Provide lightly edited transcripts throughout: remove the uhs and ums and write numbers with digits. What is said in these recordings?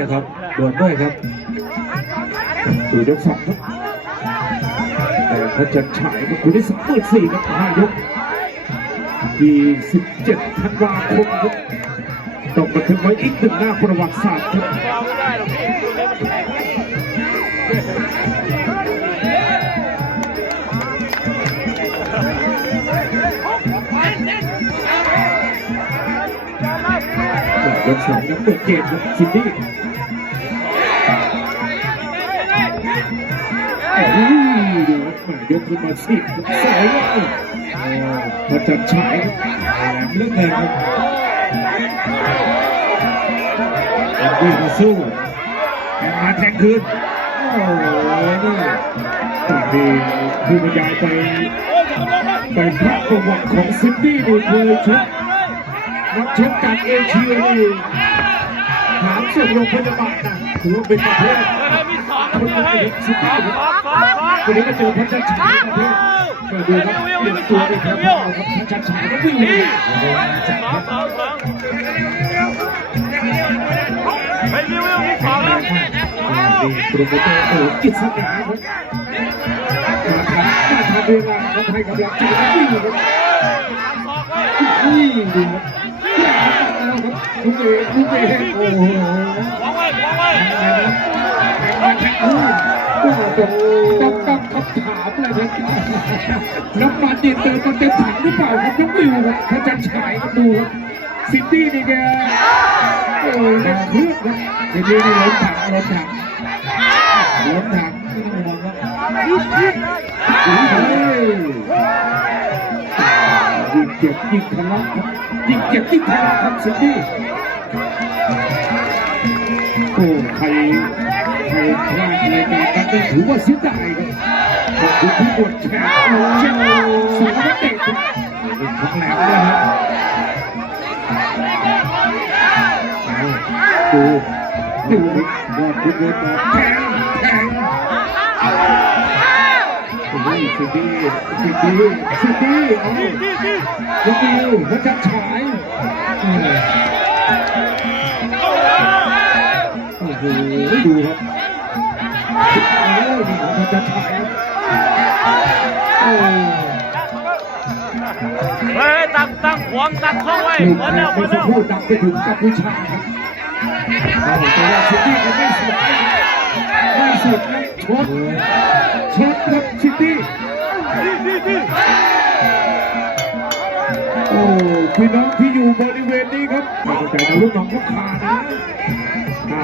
นะครับด่วนด้วยครับดูยกสองครับแต่พระจันทร์ฉายกับคุณที่34ครับ5 ยกที่17 ธันวาคมครับต้องบันทึกไว้อีก1 หน้าประวัติศาสตร์ครับยก2ยังเปิดเกมครับซินดี้ดูครับยกขึ้นมา10 สวยเลยพระจันทร์ฉายเลือกเลยครับวิ่งมาสู้แทงมาแทงคืนโอ้โหนี่ตอนนี้ผู้บรรยายไปพระประวัติของซินดี้ดูเคยชกนักชกจากเอเชียนี่ถามส่งโรงพยาบาลนะถือว่าเป็นประเภทคนละเอกซินดี้คนนี้ก็เจอพระจันทร์ฉายประเภทมาดูครับเปลี่ยนตัวได้ครับพระจันทร์ฉายก็วิ่งเลยไปวิวที่สองแล้วโปรโมเตอร์โอ้กิจสนาครับมาทำเวลาเขาให้กำลังใจวิ่งครับนี่ดูลูกเอ๋โอ้โหวางไว้ต้องคำถามเลยนะน้ำมันดิบเติมมันเต็มถังหรือเปล่าครับน้องวิวครับพระจันทร์ฉายครับดูครับซินดี้นี่แกโอ้เล่นเครื่องครับซินดี้นี่ล้มถังไม่ต้องห่วงครับยิ่งเจ็บยิ่งทะเลาะครับยิ่งเจ็บยิ่งทะเลาะครับซินดี้โอ้ใครพลาดรายการนั้นถือว่าเสียดายครับขอบคุณที่กดแชร์เช่นสองนักเตะครับเป็นของแหลมด้วยครับดูยอดทุกคนแทงโอ้ยซินดี้ลูกวิวพระจันทร์ฉายโอ้โหดูครับนี่พระจันทร์ฉายเฮ้ยตั้งขวางตั้งเข้าไว้หมดแล้วพูดดังไปถึงกัมพูชาครับแต่ว่าซินดี้ก็ไม่สุดชดครับซินดี้โอ้พี่น้องที่อยู่บริเวณนี้ครับไม่ต้องใจนะลูกน้องเขาขาดนะ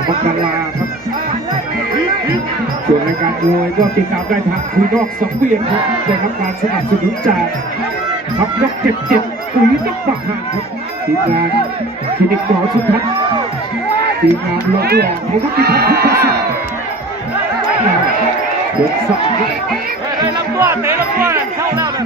5 มกราครับส่วนรายการมวยก็ติดตามได้ทางคุยนอกสังเวียนครับได้รับการสนับสนุนจากทัพยก77ปุ๋ยนกประหารครับทีมงานคลินิกหมอสุทัศน์ทีมงานหล่อเขาก็มีพัฒนาศาสตร์ยก2ลำตัวเตะลำตัวเข้าแล้วนะ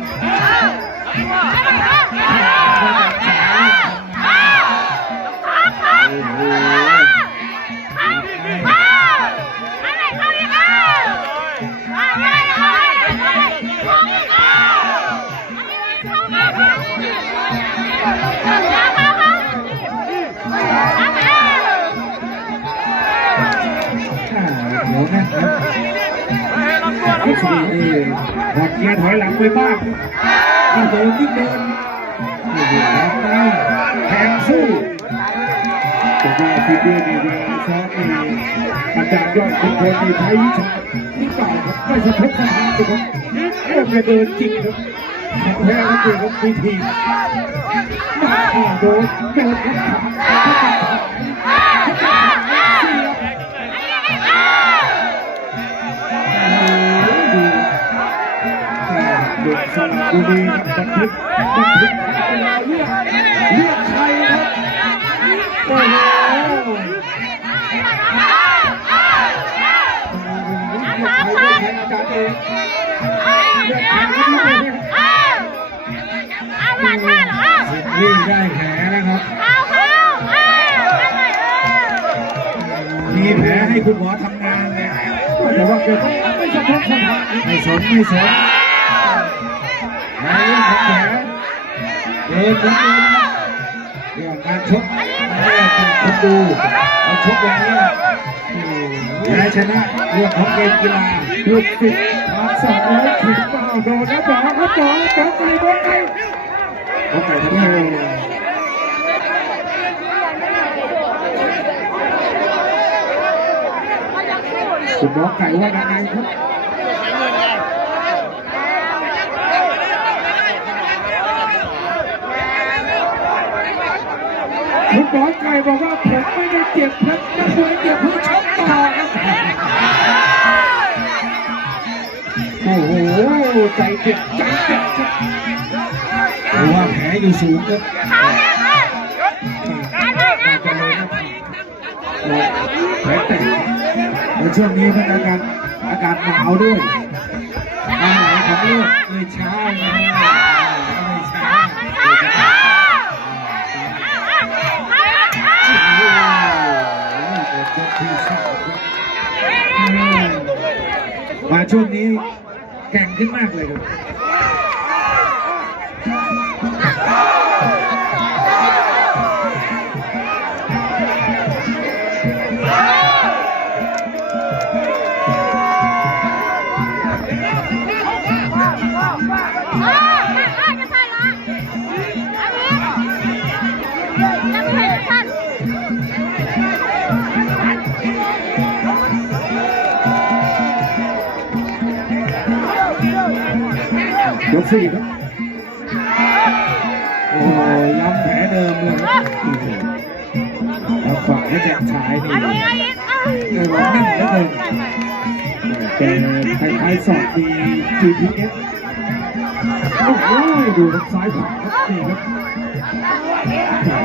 เดี๋ยวนะครับก็สีหอดเกียร์ถอยหลังไปบ้างยิ่งเดินแทงสู้แต่ว่าทีเดียวในเวลาซ้อมอาจารย์ยอดคุณพลในไทยวิชาที่เก่าครับไม่สะทกสะท้านเลยครับโอ้ยเดินจริงครับแพ้แล้วดูครับทีทีโดนเด็กสระบุรีบันทึกเวลาเลือกใครครับโอ้โหอาจารย์เองเลือกใครก็ไม่ได้วิ่งได้แผลนะครับมีแผลให้คุณหมอทำงานเลยแต่ว่าเกิดไม่สะทกสะท้านไม่สนเรื่องของแผลเรื่องการชกคนดู เอาชกอย่างนี้แพ้ชนะเรื่องของเกมกีฬาลูกศิษย์300 ถึงเปล่าโดนนะบอกครับบอกไก่บอกไก่ทำไมคุณบอกไก่ว่ายังไงครับคุณบอกไก่บอกว่าผมไม่ได้เจ็บครับนักมวยเจ็บเพื่อชกต่อครับโอ้โหใจเจ็บครับเพราะว่าแผลอยู่สูงครับน่าจะเลยนะแผลแตกในช่วงนี้มันอากาศหนาวด้วยอะไรของลูกเลยช้าเลยช้ามาช่วงนี้แข่งขึ้นมากเลยครับยก4ครับโอ้ย้ำแผลเดิมเลยครับฝากให้แจกฉายนี่ไม่ว่าแน่นเหลือเกินแต่ไทยสอบมี GPS โอ้โหดูทางซ้ายขวาครับนี่ครับ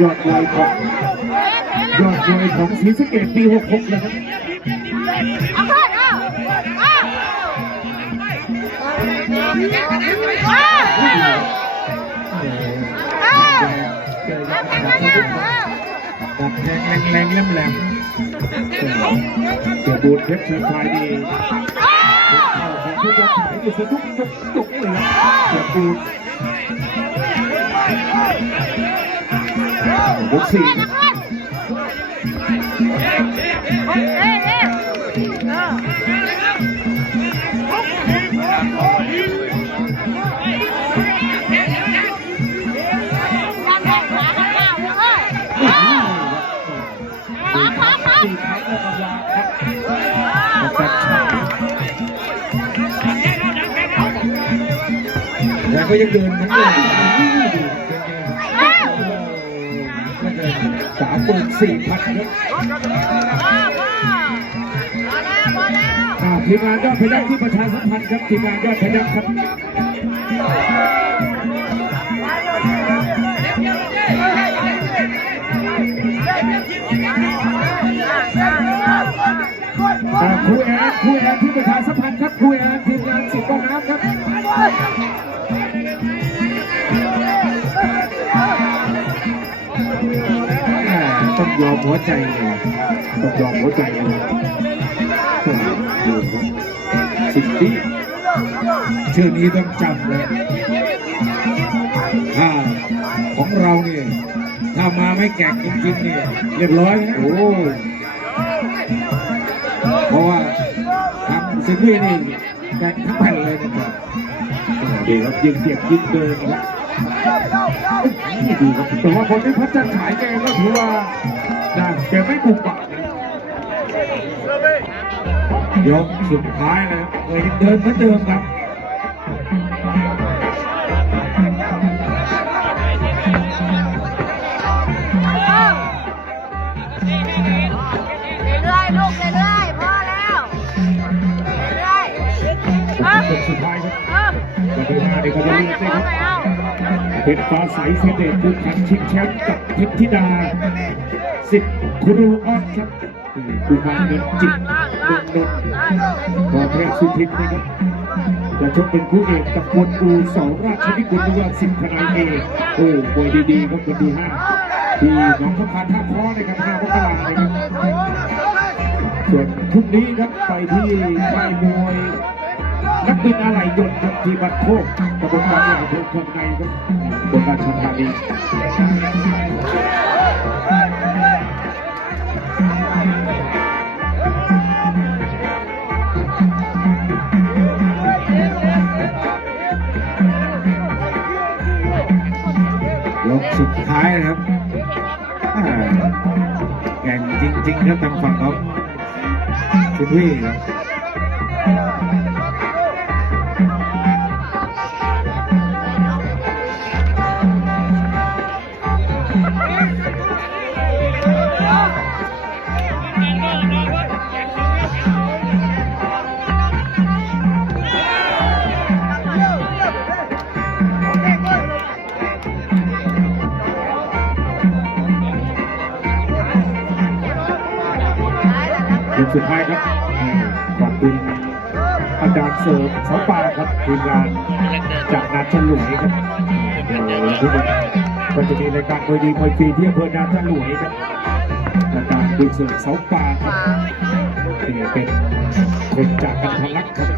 ยอดมวยของศรีสะเกษปี66เลยครับดัดแรงแหลมเสือบูดเพชรเชิญชายดีของผู้จะขายอยู่สะดุ้งตกเลยเสือบูดยก4แล้วก็ยังเดินเหมือนเดิม34,000ครับทีมงานยอดพยัคฆ์ที่ประชาสัมพันธ์ครับทีมงานยอดพยัคฆ์ครับครูแอนที่ประชาสัมพันธ์ครับครูแอนทีมงานสิบกว่าน้ำครับต้องยอมหัวใจเลยต้องยอมหัวใจเลยสิ่งที่ชื่อนี้ต้องจำเลยของเราเนี่ยถ้ามาไม่แก่งจริงๆเนี่ยเรียบร้อยนะโอ้เพราะว่าทำสิ่งนี้นี่แก่งทั้งแผ่นเลยนะครับดีครับยิงเจ็บยิงเดินครับดีครับแต่ว่าคนที่พัฒนาฉายแกก็ถือว่าแกไม่บุกบั่นยกสุดท้ายเลยเดินเหมือนเดิมครับลูกเรื่อยๆพอแล้วเรื่อยๆ สุดท้ายครับมาดูหน้าเด็กก็จะเลือกได้ครับเพชรฟ้าใสเสด็จผู้ขันชิงแชมป์กับเพชรธิดาสิทธิ์ครูออสครับผู้มาเงินจิตเมืองนนท์ขอแพทย์สุทินนะครับจะชกเป็นคู่เอกกับกวนอูสองราชนิกุลหรือว่าสิงห์ทนายเอกโอ้มวยดีๆครับคนที่5ที่น้องสะพานท่าค้อในกับ5 มกราคมนะครับส่วนพรุ่งนี้ครับไปที่ค่ายมวยนักบินอะไรยนต์ครับที่บัดโคกตำบลบางอย่างอำเภอเมืองในครับบนราชธานี ายนะครับแข่งจริงๆครับทางฝั่งของสิทธิ์วี่ครับยกสุดท้ายครับขอบคุณอาจารย์เสริมเสาป่าครับทีมงานจากนาฉลวยครับก็จะมีรายการมวยดีมวยฟรีที่อำเภอนาฉลวยครับอาจารย์บุญเสริมเสาป่าครับที่เป็นคนจากกันทลักครับ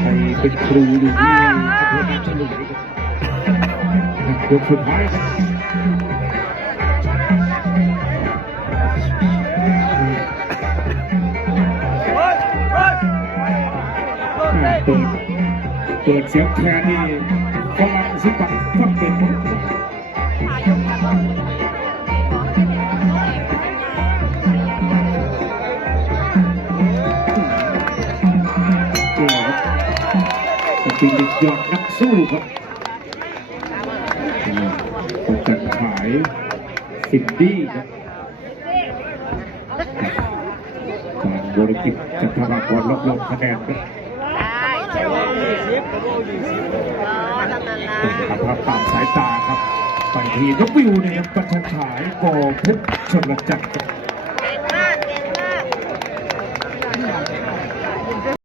ไปเป็นครูอยู่ที่อำเภอนาฉลวยครับยกสุดท้ายครับเปิดเสียงแคนนี่กำลังสิบักฟังเป็นนี่ครับสปิริตยอดนักสู้ครับต้องจัดขายสินดี้ครับการบริกิจจันทรากรรวบคะแนนครับภาพตามสายตาครับไปที่นกวิวนะครับประชันฉายกอเพชรชนจักร